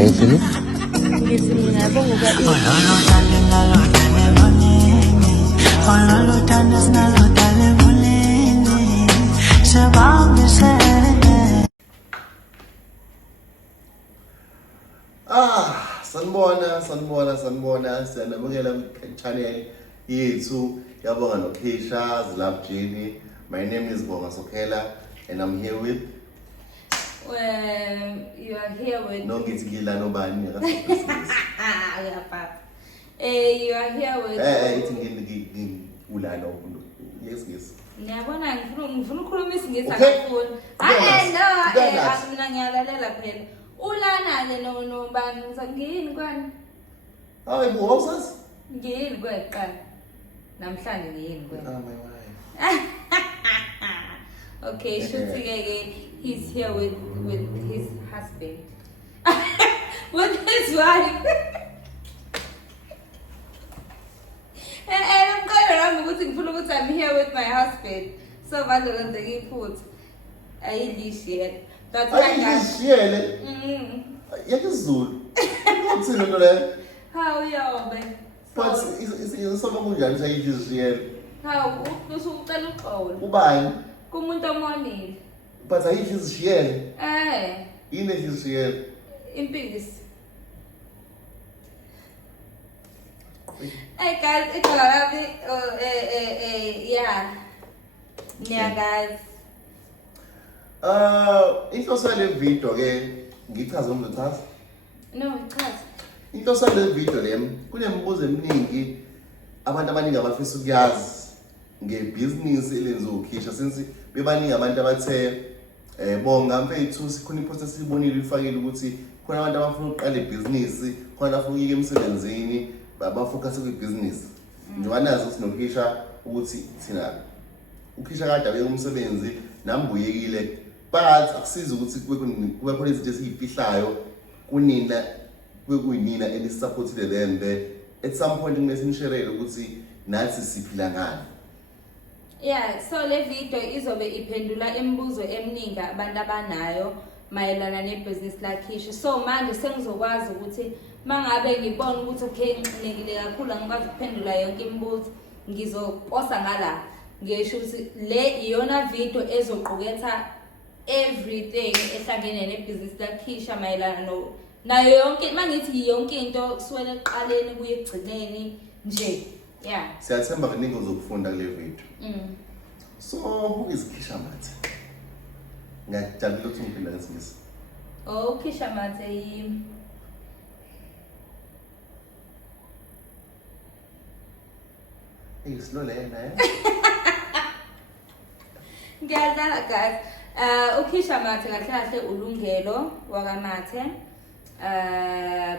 Ngithini? Ngithi mina yabonga sanibona siyanamukela channel yethu yabonga noKeisha Zilab Jenny. My name is Bonga Sokhela and I'm here with you are here with no ngithikila nobani you are here with ithi ngulana umuntu yes ngiyabona ngifuna ukukhuluma isingisi akakhulu mina ngiyalalela phela ulana ke nobani ngiyini kwani hayi buwawusazi ngiyini kweqala namhlanje ngiyini kwe my wife okay shuthi ke he's here with his husband with his wife I'm here with my husband. So bazolenzeka iphutha. Ayilishiyele. That's why ayilishiyele. Yakizulu. Uthini lo le? How yobe? But isoma kunjani sayilishiyele? How usucela uxolo. Ubani? Kumuntu omonile. But ayilishiyele. Yini elishiyele? Impisi. Hey guys, it's yeah. Yeah guys. Inhloso yale video ke ngichaza umntwana. No, chaza. Inhloso yale video le kunemibuzo eminingi abantu abaningi abafisa ukuyazi ngebusiness elenziwa uKeisha since bebaningi abantu abathe bonga mfethu sikhona ipost esibonile ifakile ukuthi khona abantu abafuna ukuqala ibusiness, khona afuna ukuyeka emsebenzini. Bafocus kwi-business. Njenganazi ukuthi noKeisha ukuthi thina uKeisha kade abeke umsebenzi nambuyekile but akusiza ukuthi kube khona izinto esiyifihlayo kunina kuyinina enisupported them there at some point ngimesimsherele ukuthi nathi siphila ngani. Yeah, so le video izobe iphendula imibuzo eminingi abantu abanayo mayelana nebusiness la Keisha. So manje sengizokwazi ukuthi mangabe ngibona ukuthi okay ngicinekile kakhulu angikwazi ukuphendula yonke imibuzo ngizoposa ngala ngisho ukuthi le iyona video ezoquketha everything ehlangene nebusiness la Keisha mayelana nayo yonke mangithi yonke into suwele eqaleni kuye egcineni nje. Yeah. Siyathemba kaningi uzokufunda kule video. So who is Keisha Mathe? Ngiyajabula ukuthi ngiphinda ngesingisi. Keisha Mathe slow lena ngiyadlala guys. uKeisha Mathe kahle ulungelo wakaMathe,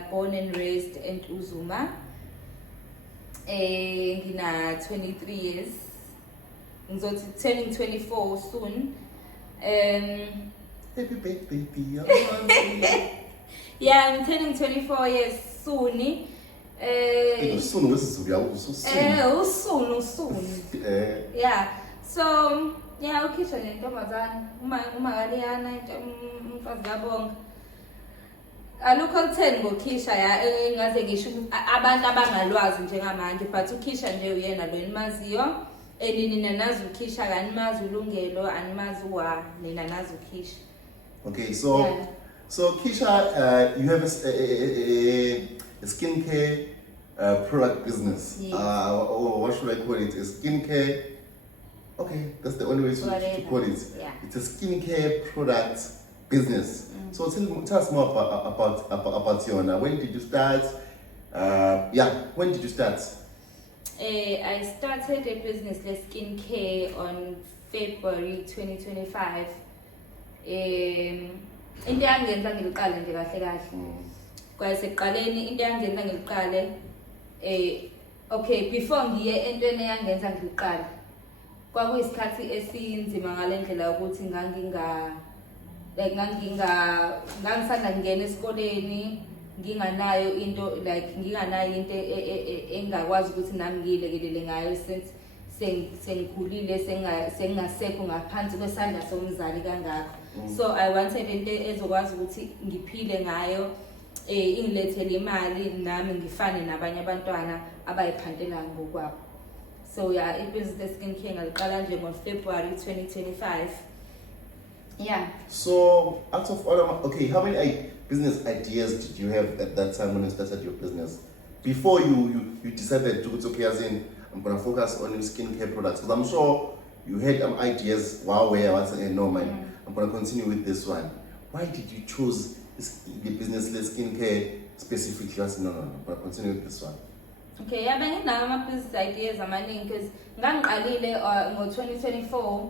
born and raised in Uzuma. Ngina 23 years. Ngizothi turning 24 soon. Happy birthday dear. Yeah, I'm turning 24 years soon. Usunu wesizulu yawo usunu. Yeah. So, yeah, uKeisha nentombazana uma kaliyana umfazi kabonga. Alukho kutheni ngoKeisha engaze ngisho abantu abangalwazi njengamanje but uKeisha nje uyena lo enimaziyo nina nazi uKeisha kanimazi ulungelo animazi wa nina nazi uKeisha. Okay, so yeah. So Keisha, you have a skincare product business. Yes. Or what should I call it? A skincare. Okay, that's the only way to call it. Yeah. It's a skincare product business. So tell us more about Yona. When did you start? When did you start? I started a business like skincare on February 2025. Into yangenza ngiqale nje kahle kahle. Kwaseqaleni into yangenza ngiqale okay before ngiye entweni yangenza ngiqale. Kwakuyisikhathi esinzima ngalendlela ukuthi ngangisanda ngena esikoleni nginganayo into like nginganayo into engakwazi ukuthi nami ngilekelele ngayo since sengikhulile sengasekho ngaphansi kwesandla somzali kangaka. So I wanted into ezokwazi ukuthi ngiphile ngayo ingilethele imali nami ngifane nabanye abantwana abayiphantelayo ngokwabo. So yeah, i-business skincare ngaliqala nje ngoFebruary 2025. Yeah. So out of all of okay, how many business ideas did you have at that time when you started your business? Before you decided to okay, as in I'm gonna focus on skincare products, because I'm sure you had ideas. Wow, where I was saying no man, I'm gonna continue with this one. Why did you choose the business skincare specifically? I said no, I'm gonna continue with this one. Okay, yabanye nawo ama-business ideas amaningi because ngangiqalile ngo-2024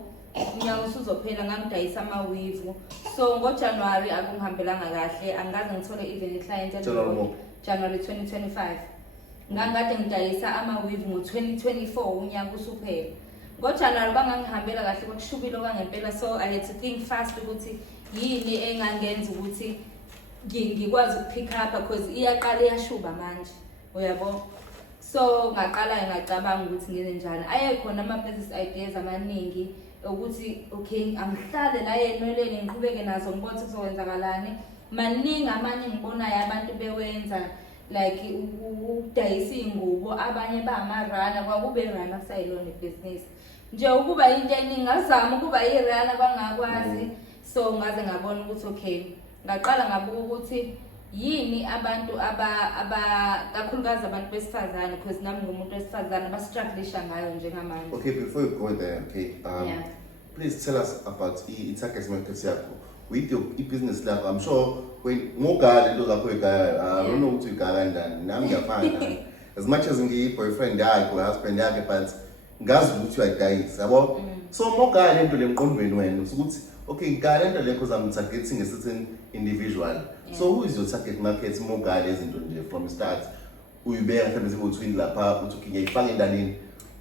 unyaka usuzophela ngangidayisa ama-weave. So ngoJanuary akungihambelanga kahle, angikaze ngithole even i-client January 2025. Ngangikade ngidayisa ama-weave ngo-2024 unyaka usuphela. NgoJanuary bangangihambela kahle kwakushubile kwangempela, so I had to think fast ukuthi yini engangenza ukuthi ngikwazi ukupick up because iyaqala iyashuba manje. Uyabo? So ngaqala ngacabanga ukuthi ngenze njani. Ayekhona ama-business ideas amaningi ukuthi okay angihlale la enweleni ngiqhubeke nazo ngibone ukuthi kuzowenzakalani. Maningi amanye ngibonayo abantu bewenza like ukudayisa ingubo, abanye bangama-runner, kwakube runner kusayilona ibhizinisi. Nje ukuba into eningi ngazama ukuba i-runner kwangakwazi. So ngaze ngabona ukuthi okay ngaqala ngabuka ukuthi yini abantu kakhulukazi abantu besifazane because nami ngumuntu wesifazane bastrugglisha ngayo njengamanje. Okay, before you go there, okay, yeah. Please tell us about i-target market yakho with your business lakho. I'm sure when ngogala into zakho egala, I don't know ukuthi igala kanjani. Nami ngiyafana. As much as ngiyi-boyfriend yakho, husband yakhe, but ngazi ukuthi uyadayisa, yabo. So ngogala into lemqondweni wena ukuthi okay, ngigala into le because I'm targeting a certain individual. Yeah. So who is your target market? Mogala izinto nje from start. Uyibeka mhlawumbe zibo-20 lapha uthi ngiyayifaka endanini.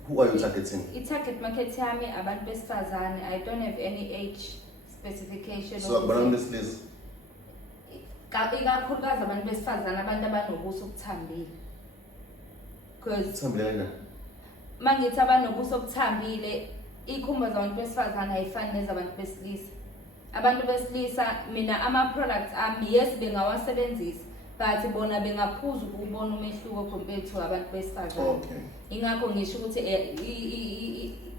Who are you targeting? I-target market yami abantu besifazane. I don't have any age specification. So around this list. Ikakhulukazi abantu besifazane abantu abanobuso obuthambile. Because mangithi abanobuso obuthambile, ikhumba zabantu besifazane ayifani nezabantu besilisa. Abantu besilisa mina ama-products ami yes bengawasebenzisa, but bona bengaphuza ukubona umehluko compared to abantu besifazane. Okay. Ingakho ngisho ukuthi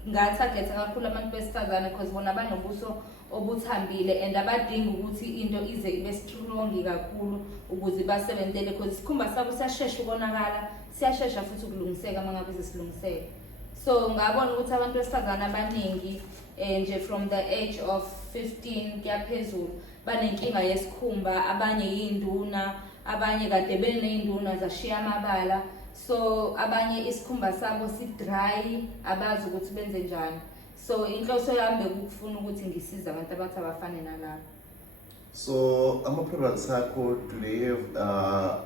ngatarget kakhulu abantu besifazane because bona banobuso obuthambile and abadinga ukuthi into ize ibe strong kakhulu ukuze basebenzele because isikhumba sabo siyashesha ukonakala, siyashesha futhi ukulungiseka mangabe sesilungiseka. So ngabona ukuthi abantu besifazane abaningi nje from the age of 15 kuyaphezulu banenkinga yesikhumba, abanye yinduna, abanye kade beneyinduna zashiya amabala. So abanye isikhumba sabo si dry, abazi ukuthi benze njani. So inhloso yami bekufuna ukuthi ngisize abantu abathi abafane nalabo. So ama-products akho, do they have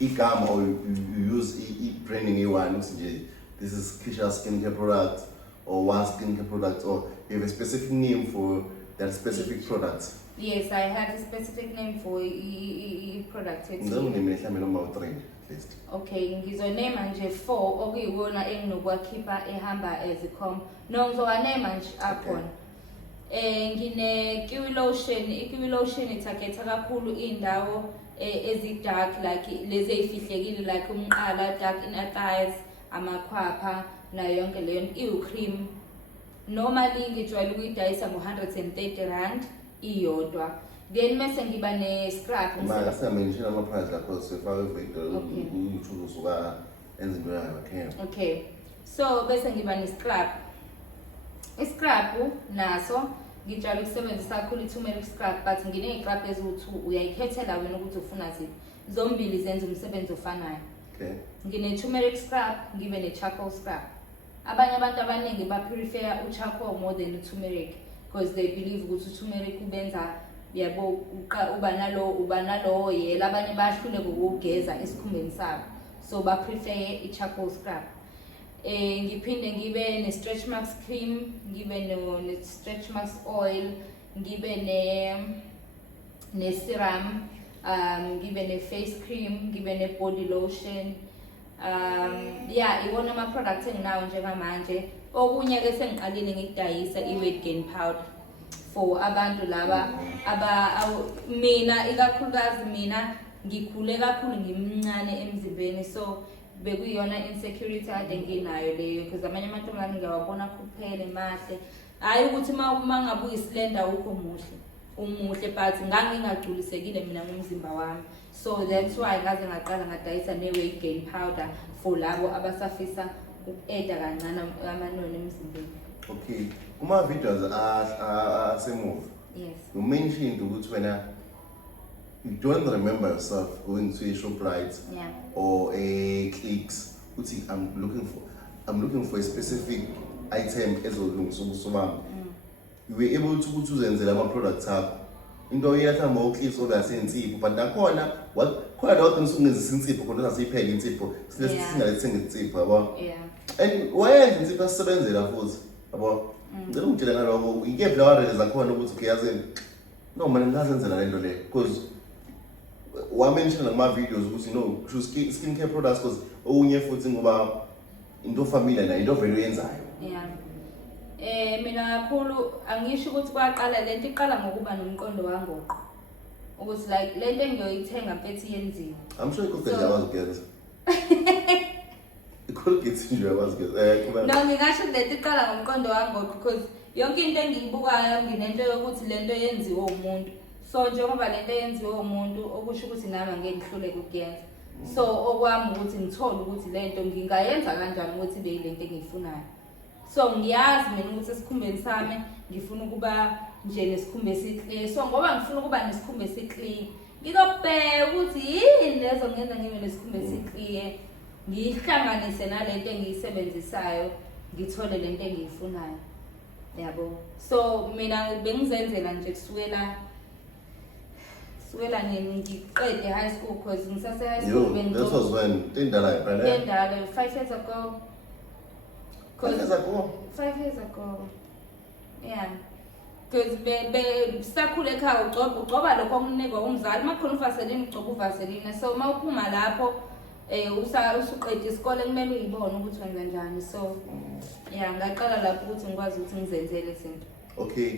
igama or you use branding one nje this is Keisha skincare product or one skincare product, or you have a specific name for that specific product? Yes, I have a specific name for product. Okay, ngizonema nje 4 okuyiwona enginokuwakhipha ehamba as a com. No ngizowanema nje akhona. Ngine kiwi lotion, ikiwi lotion itargeta kakhulu indawo ezi-dark like lezi ezifihlekile like umqala, dark inner thighs, amakhwapha nayo yonke leyo. Iwu-cream normally ngijwayele ukuyidayisa ngo-130 rand iyodwa. Then mase ngiba ne-scrub. Mara siyamention ama-price lapho sifaka i-video uyichuza usuka enzinto yayo. Okay, so bese ngiba ne-scrub. I-scrub naso ngijwayele ukusebenzisa kakhulu i-turmeric scrub, but ngine-scrub eziwu-2 uyayikhethela wena ukuthi ufuna ziphi. Zombili zenza umsebenzi ofanayo. Okay. Ngine-turmeric scrub, ngibe ne-charcoal scrub. Abanye abantu abaningi ba-prefer u-charcoal more than u-turmeric because they believe ukuthi u-turmeric ubenza yabo uba nalo yela, abanye bayahlule ngokugeza esikhumbeni sabo, so ba-prefer i-charcoal scrub. Ngiphinde ngibe ne-stretch marks cream, ngibe ne-stretch marks oil, ngibe ne-serum, ngibe ne-face cream, ngibe ne-body lotion. Yeah, iwona ama-products enginawo njengamanje. Okunye ke sengiqalile ngikudayisa i-weight gain powder for abantu laba mina ikakhulukazi mina ngikhule kakhulu ngimncane emzimbeni, so bekuyiyona insecurity ade nginayo leyo, because amanye amantombazane ngiyawabona kuphela mahle, hayi ukuthi uma ngabe uyisilenda ukho umuhle, but ngangingagculisekile mina ngomzimba wami. So that's why ngaze ngaqala ngadayisa ne-weight gain powder for labo abasafisa uku-eda kancane amanoni emzimbeni. Okay, kuma-videos asemuva, Yes. you mentioned ukuthi wena you don't remember yourself going to a Shoprite Yeah. or a Clicks uthi I'm looking for a specific item ezolungisa ubuso bami. You were able to ukuthi uzenzela ama-products akho. Into oyathamba uClicks obasensipho, but nakhona khona la udinga ukungenzisa insipho khona usayipheka insipho singalethenga insipho yabo. Yeah. And wayenza insipho asebenzela futhi yabo. Ngicela ungitshela ngaloko ikephi la warele zakhona ukuthi ukuyazeni no man ngazenzela lento le, because wamention ngama-videos ukuthi no choose skincare products because okunye futhi ngoba into familiar na into vele yenzayo. Yeah. Mina kakhulu angisho ukuthi kwaqala lento iqala ngokuba nomqondo wangoqo. Ukuthi like lento engiyoyithenga mfethu yenziwe. I'm sure ikhokhe nje abazigenza. Ikhokhe nje abazigenza. No, ngingasho lento iqala ngomqondo wangoqo because yonke into engiyibukayo nginento yokuthi lento yenziwe umuntu. So njengoba lento yenziwe umuntu okusho ukuthi nami angeke ngihluleke ukuyenza. So okwami ukuthi ngithole ukuthi lento ngingayenza kanjani ukuthi ibe yilento engiyifunayo. So ngiyazi mina ukuthi esikhumbeni sami ngifuna ukuba nje nesikhumba esihle. So ngoba ngifuna ukuba nesikhumba esihle, ngizobheka ukuthi yini lezo ngenza ngibe nesikhumba esihle, ngihlanganise nalento engiyisebenzisayo, ngithole lento engiyifunayo. Yabo. So mina bengizenzela nje kusukela ngiqede high school because ngisase high school This was when Tindala, Tindala 5 years ago. 5 years ago? 5 years ago. Yeah. Because sakhule ekhaya ugcoba lokho okunikwa umzali, makhona uvaseline ugcoba uvaseline. So mawuphuma lapho usuqede isikole kumele uyibone ukuthi wenza njani. So yeah, ngaqala lapho ukuthi ngikwazi ukuthi ngizenzele izinto. Okay.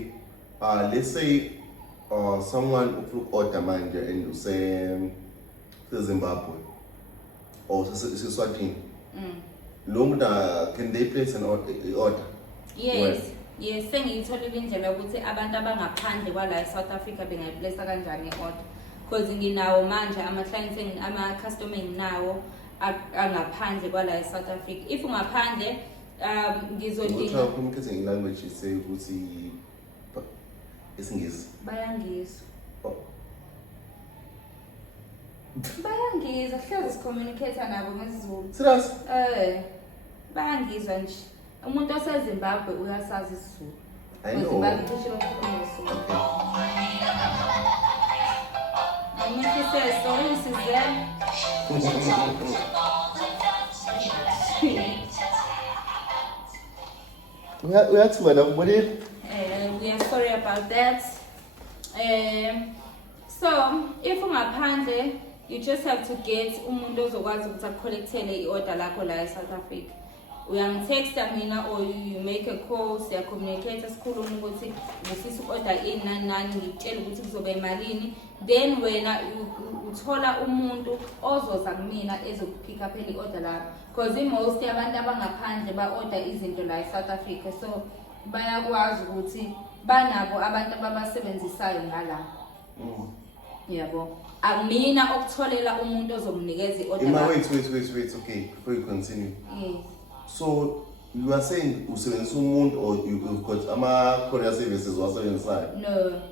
Let's say someone ufuna order manje and use Zimbabwe or Seswatini. Can they place an order? Yes. Yes, sengiyitholile indlela ukuthi abantu abangaphandle kwala eSouth Africa bengayiplace kanjani i-order. Because nginawo manje ama-clients ama-customer nginawo angaphandle kwala eSouth Africa. If ungaphandle ngizodinga communicating in language say ukuthi isingisi. Bayangizwa. Bayangizwa, hlezi sicommunicate nabo ngesiZulu. Serious? Bayangizwa nje. Umuntu oseZimbabwe uyasazi isiZulu. I know. Zimbabwe kusho ukukhuluma isiZulu. Umuntu sesorry sizela. Uyathuka la kubonile? We are sorry about that. So if ungaphandle, you just have to get umuntu ozokwazi ukuthi akucollectele i-order lakho la eSouth Africa. Uyangitexta mina or you make a call, siya communicate sikhuluma ukuthi ngifisa uku-order nani ngikutshela ukuthi kuzoba imalini, then wena uthola umuntu ozoza kumina ezokupick up i-order lakho, because most yabantu abangaphandle ba-order izinto la eSouth Africa, so bayakwazi ukuthi banabo abantu ababasebenzisayo ngala. Yabo. Akumina okutholela umuntu ozomnikeza i-order. Wait, okay, before you continue. Yes. So you are saying usebenzisa umuntu or you've got ama-courier services wasebenzisayo? No.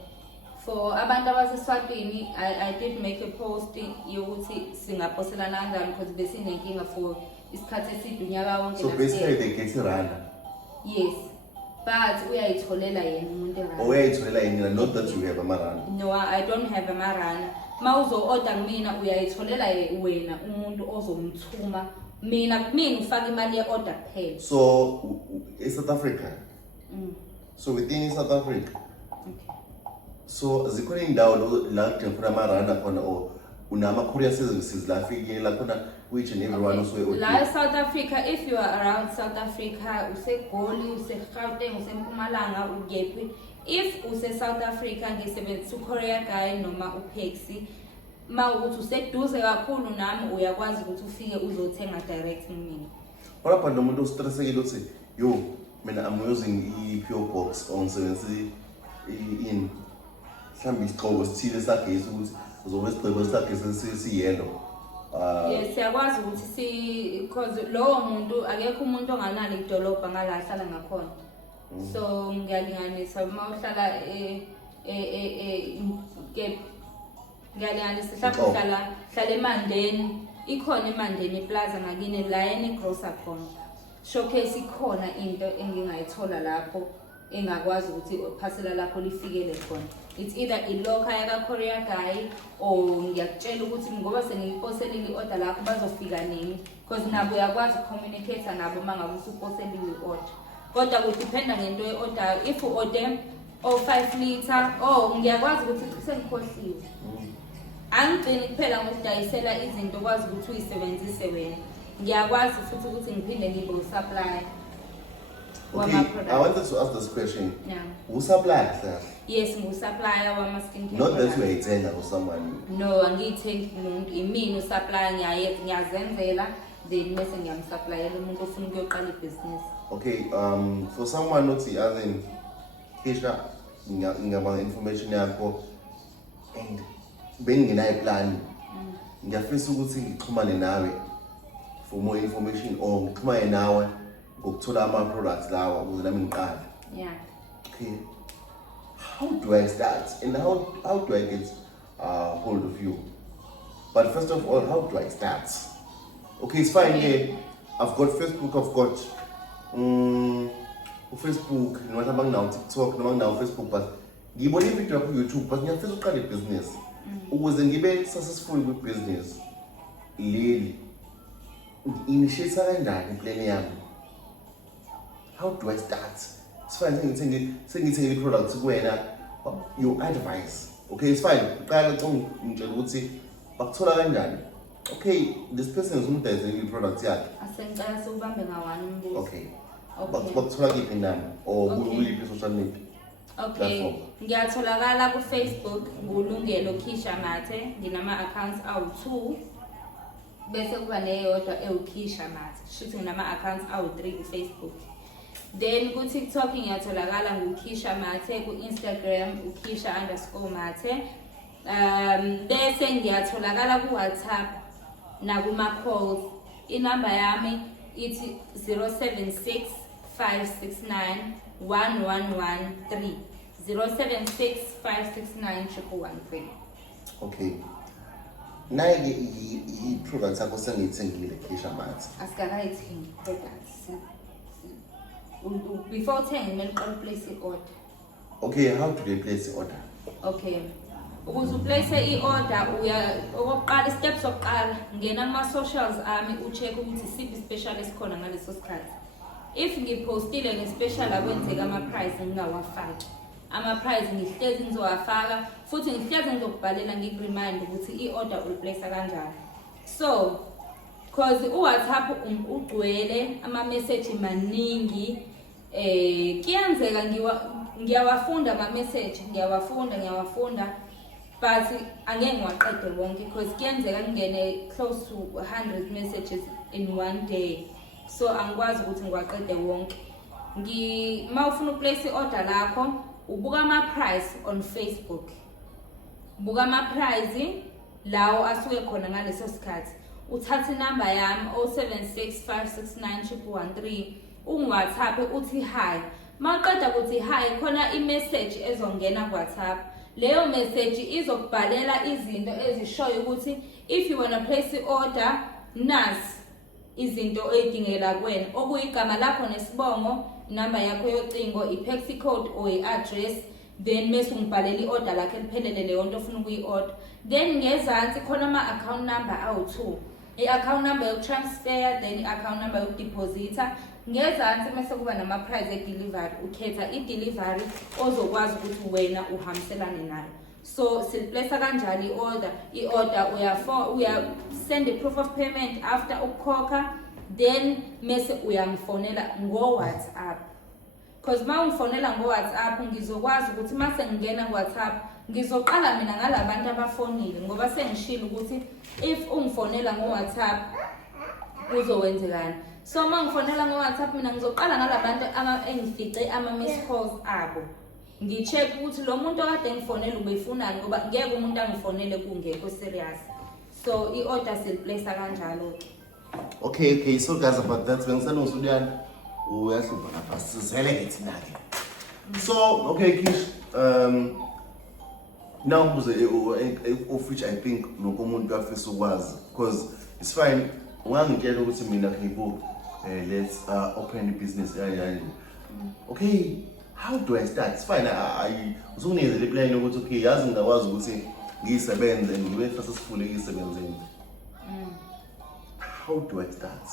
For abantu abaseswatini, I did make a post yokuthi singaposelana kanjani because besinenkinga for isikhathi eside unyaka wonke. So basically they get iranda? Yes. But uyayitholela yena umuntu eranda. Uyayitholela yena, not that you have amaranda? No, I don't have amaranda. Mawuzo-order kumina uyayitholela wena umuntu ozomthuma. Mina ngifaka imali ye-order kuphela. So South Africa? So within South Africa? Okay. So zikhona indawo la kudinga khona amaranda khona or unama-courier services la afikela khona which and everyone okay. La South Africa, if you are around South Africa, useGoli, useGauteng, useMpumalanga, ukephi. If use South Africa ngisebenzisa u-courier guy noma uPaxi, mawukuthi useduze kakhulu nami uyakwazi ukuthi ufike uzothenga direct kumina. What about nomuntu ostressekile uthi yo mina I'm using i-PO box or ngisebenzisa in mhlawumbe isigqoko esithile sagesi ukuthi uzobe isigqoko sagesi siyellow. Yes, siyakwazi ukuthi because lowo muntu akekho umuntu onganalo idolobha ngala ahlala ngakhona. So ngiyalinganisa uma uhlala ngiyalinganisa mhlawumbe uhlala eMandeni, ikhona eMandeni Plaza ngakini la grocer khona. Showcase ikhona into engingayithola lapho engakwazi ukuthi phasela lapho lifikele khona. It's either iloka yaka courier guy or ngiyakutshela ukuthi ngoba sengiyiposelile i-order lakho bazofika nini because nabo uyakwazi ukucommunicate nabo mangabe usuposelile i-order. Kodwa kudependa ngento ye-order. If u-order 5 liter ngiyakwazi ukuthi sengikhohliwe. Angigcini kuphela ngokudayisela izinto kwazi ukuthi uyisebenzise wena. Ngiyakwazi futhi ukuthi ngiphinde ngibe u-supplier. Okay, I wanted to ask this question. Yeah. Who supplies that? Yes, ngu-supplier wama skincare. Not that you ayithenga or someone. No, angiyithengi umuntu, imini u-supplier ngiyazenzela then bese ngiyamsupplyela umuntu ofuna ukuyoqala ibhizinisi. Okay, for someone othi as in Keisha ngiyaba information yakho and bengingenayo plan. Ngiyafisa ukuthi ngixhumane nawe for more information or ngixhumane nawe ngokuthola ama-products lawa ukuze nami ngiqale. Yeah. Okay. How do I start and how do I get hold of you? But first of all, how do I start? Okay, it's fine here. I've got Facebook, I've got Facebook, noma now TikTok, noma now Facebook, but ngibona ivideo ku YouTube, but ngiyafisa uqala ibhizinisi. Ukuze ngibe successful kwi-business leli initiate kanjani plan yami? How do I start? It's fine sengithenge i-products kuwena, your advice. Okay, it's fine. Uqala ngicela ukuthi bakuthola kanjani? Okay, this person is umdayisela i-product yakhe. Asengicela siubambe ngawani umbuzo. Okay. Bakuthola kiphi nami or kuliphi social media? Okay, ngiyatholakala ku Facebook ngulungelo Keisha Mathe, nginama-accounts awu-2 bese kuba neyodwa ewuKeisha Mathe, shuthi nginama-accounts awu-3 ku Facebook. Then ku TikTok ngiyatholakala nguKeisha Mathe, ku Instagram uKeisha_Mathe. Bese ngiyatholakala ku WhatsApp nakuma calls. Inamba yami ithi 076 569 1113 076 569 113. Okay. Naye i-products yakho sengiyithengile Keisha Mathe. Asikakayithengi products. Before uthenge kumele uqale place i-order. Okay, how do they place the order? Okay. Ukuze uplace i-order okokuqala steps sokuqala ngena kuma socials ami ucheck ukuthi siphi special esikhona ngaleso sikhathi. If ngipostile nge-special akwenzeka ama-price ngingawafaki. Ama-price ngihlezi ngizowafaka futhi ngihlezi ngizokubhalela ngikuremind ukuthi i-order uliplace kanjani. So, cause uWhatsApp ugcwele ama-message maningi kuyenzeka ngiyawafunda ama-message ngiyawafunda but angeke ngiwaqede wonke because kuyenzeka ngingene close to 100 messages in one day. So angikwazi ukuthi ngiwaqede wonke. Mawufuna ukuplace i-order lakho ubuka ama-price on Facebook. Buka ama-price lawo asuke khona ngaleso sikhathi. Uthatha inamba yami 0765691113 ungi-WhatsApp uthi hi. Maqeda ukuthi hi khona i-message ezongena ku-WhatsApp. Leyo message izokubhalela izinto ezishoyo ukuthi if you wanna place i-order nasi izinto oyidingela kuwena okuyigama lakho nesibongo, inamba yakho yocingo, i-Paxi code or i-address, then mase ungibhalela i-order lakho eliphelele leyo nto ofuna ukuyi-order. Then ngezansi khona ama-account number awu-2. I-account number yokutransfer, then i-account number yokudeposita. Ngezansi mase kuba nama-price e-delivery, ukhetha i-delivery ozokwazi ukuthi wena uhambiselane nayo. So siliplace kanjani i-order uya-send a proof of payment after ukukhokha, then mase uyangifonela ngo-WhatsApp. Because ma ungifonela ngo-WhatsApp ngizokwazi ukuthi mase ngingena ku-WhatsApp Ngizoqala mina ngalabantu abafonile ngoba sengishilo ukuthi if ungifonela ngo-WhatsApp kuzowenzekani. So mangifonela ngo-WhatsApp mina ngizoqala ngalabantu engifice ama-missed calls abo. Ngi-check ukuthi lo muntu okade ngifonela ubefunani ngoba ngeke umuntu angifonele kungekho serious. So i-order siyiplace kanjalo. Okay, so guys, about that bengisano Sudan uyahlupha lapha sizele thina ke. So, okay, Kish, now of which I think nokumuntu afisa ukwazi because it's fine. Ungangitshela ukuthi mina ngibo let's open a business okay, how do I start? It's fine. I usunginikeze le plan ukuthi okay, yazi ngakwazi ukuthi ngisebenze ngibe successful ekisebenzeni. How do I start?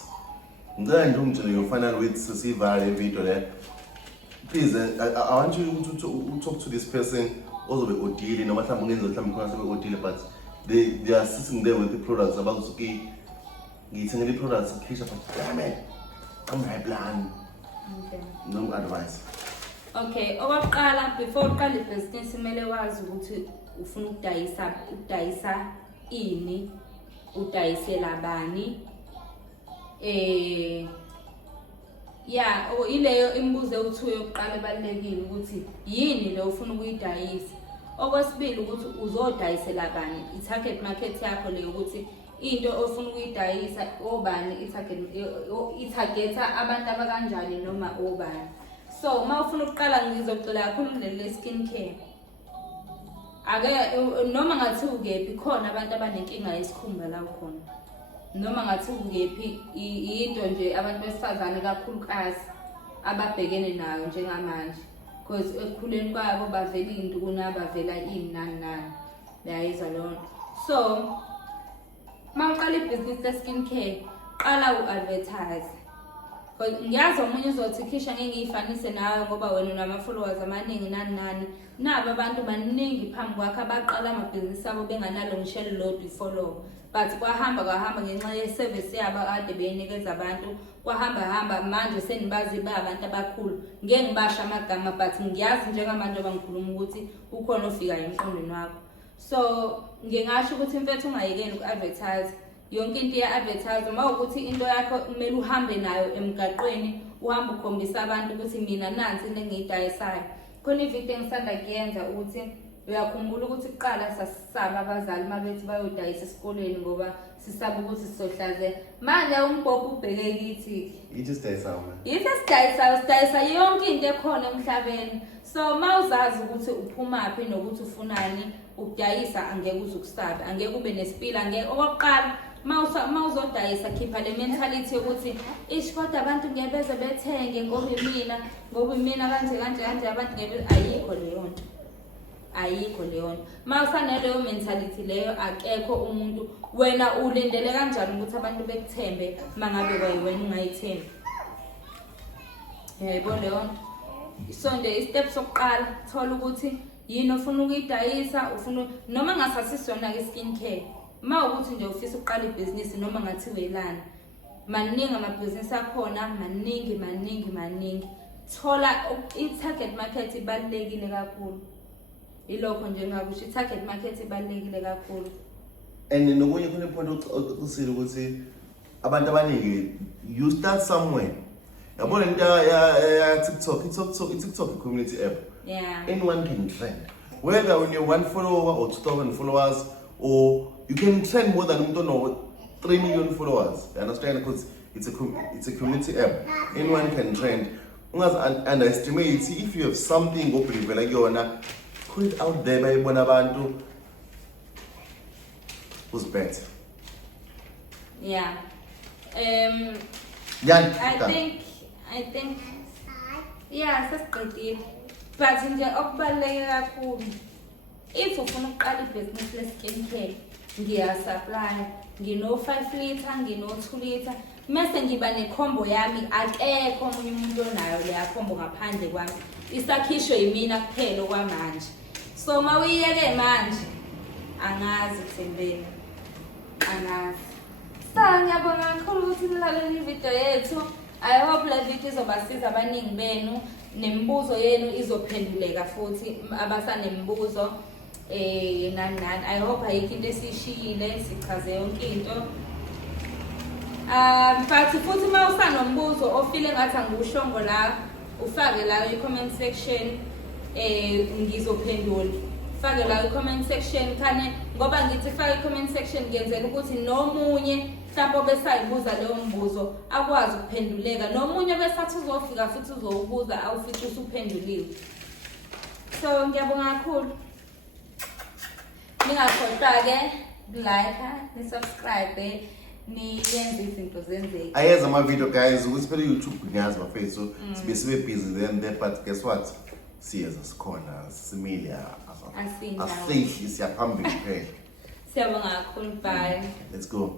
Ngicela nje ungitshele your final with Siva le video le. Please, I want you to talk to this person ozobe odile noma mhlawumbe ungenza mhlawumbe khona sebe odile but they are sitting there with the products about okay ngithengele the products Kisha but damn it, I'm my plan. Okay. No advice. Okay, okokuqala before uqala ibusiness kumele wazi ukuthi ufuna ukudayisa ini, udayisela bani. Ileyo imibuzo ewuthu yokuqala ebalekile ukuthi yini le ufuna ukuyidayisa. Okwesibili ukuthi uzodayisela bani, i-target market yakho le ukuthi into ofuna ukuyidayisa obani, i-targeta abantu abakanjani noma obani. So uma ufuna ukuqala ngizocela kakhulu le skin care. Noma ngathi ukephi khona abantu abanenkinga yesikhumba la khona. Noma ngathi ukephi into nje abantu besifazane kakhulukazi ababhekene nayo njengamanje because ekukhuleni kwabo bavela into kunabavela inani bayayizwa lona. So mawuqala ibusiness le skin care qala uadvertise. Because ngiyazi omunye uzothi Kisha ngeke ngiyifanise nawe ngoba wena unama followers amaningi nani nabo abantu baningi phambi kwakho abaqala amabhizinisi abo benganalo ngishelo lodwa ifollow. But kwahamba ngenxa ye-service yabo ade beyinikeza abantu kwahamba manje senibazi abantu abakhulu ngeke ngibasha amagama but ngiyazi njengamanje abangikhuluma ukuthi ukhona ofika emqondweni wakho. So ngingasho ukuthi mfethu ungayekeni uku-advertise yonke into ye-advertise uma ukuthi into yakho kumele uhambe nayo emgaqweni uhambe ukhombisa abantu ukuthi mina nansi into engiyidayisayo. Khona ivideo engisanda kuyenza ukuthi uyakhumbula ukuthi kuqala sasisaba abazali mabethi bayodayisa esikoleni ngoba sisaba ukuthi sizohlaze. Manje umbhobho ubheke kithi Yithi sidayisa yonke into ekhona emhlabeni. So mawuzazi ukuthi uphumaphi nokuthi ufunani ukudayisa angeke uzukusaba, angeke ube nesipila, angeke okokuqala mawuzodayisa khipha le mentality ukuthi kodwa abantu ngebeze bethenge ngoba mina kanje abantu ngebe ayikho leyo nto. Mawusaneleyo mentality leyo akekho umuntu wena ulindele kanjani ukuthi abantu bekuthembe mangabe wena ungayithembi. Yebo leyo nto. So nje istep sokuqala thola ukuthi yini ofuna ukuyidayisa, ufuna noma ngasasisona ke skin care. Mawukuthi nje ufisa uqala ibusiness noma ngathiwe ilana. Maningi amabhizinisi akhona, maningi. Thola i-target market ibalekile kakhulu. Ilokho nje ngakusho i-target market ibalekile kakhulu. And nokunye khona point okusile ukuthi abantu abaningi you start somewhere. Yabona into ya TikTok community app. Yeah. Anyone can trend. Whether when you're 1 follower or 2,000 followers or you can trend more than 3 million followers. You understand? Because it's a community app. Anyone can trend. Underestimate if you have something open like you wanna put it out there by Bonabantu who's better. Yeah. I think yeah, sasiqedile. But nje okubaluleke kakhulu if ufuna uqala ibusiness le skin care ngiyasupply ngino 5 liter ngino 2 liter mase ngiba necombo yami akekho omunye umuntu onayo leya combo ngaphandle kwami isakhishwe yimina kuphela kwamanje. So mawuyeke manje angazi kuthembeni angazi. Ngiyabonga kakhulu ukuthi nilalele ivideo yethu. I hope le video izobasiza abaningi benu, nemibuzo yenu izophenduleka futhi abasanemibuzo. nani nani. I hope ayikho into esishiyile sichaze yonke into. But futhi uma usanombuzo ofile ngathi angiwushongo la, ufake la i-comment section, ngizophendula. Fake la i-comment section khane ngoba ngithi fake i-comment section ngenzela ukuthi nomunye mhlawumbe obesayibuza leyo mbuzo akwazi ukuphenduleka, nomunye besathi uzofika futhi uzowubuza awufithi usuphenduliwe. So ngiyabonga kakhulu. Ningakhohlwa-ke like, ni-subscribe, niyenze izinto zenzeke. Ayeza ama-video guys ukuthi phela YouTube ngiyazi bafethu sibe busy then but guess what? Siyeza sikhona simile asihli siyaphambili phela. Siyabonga kakhulu, bye. Let's go.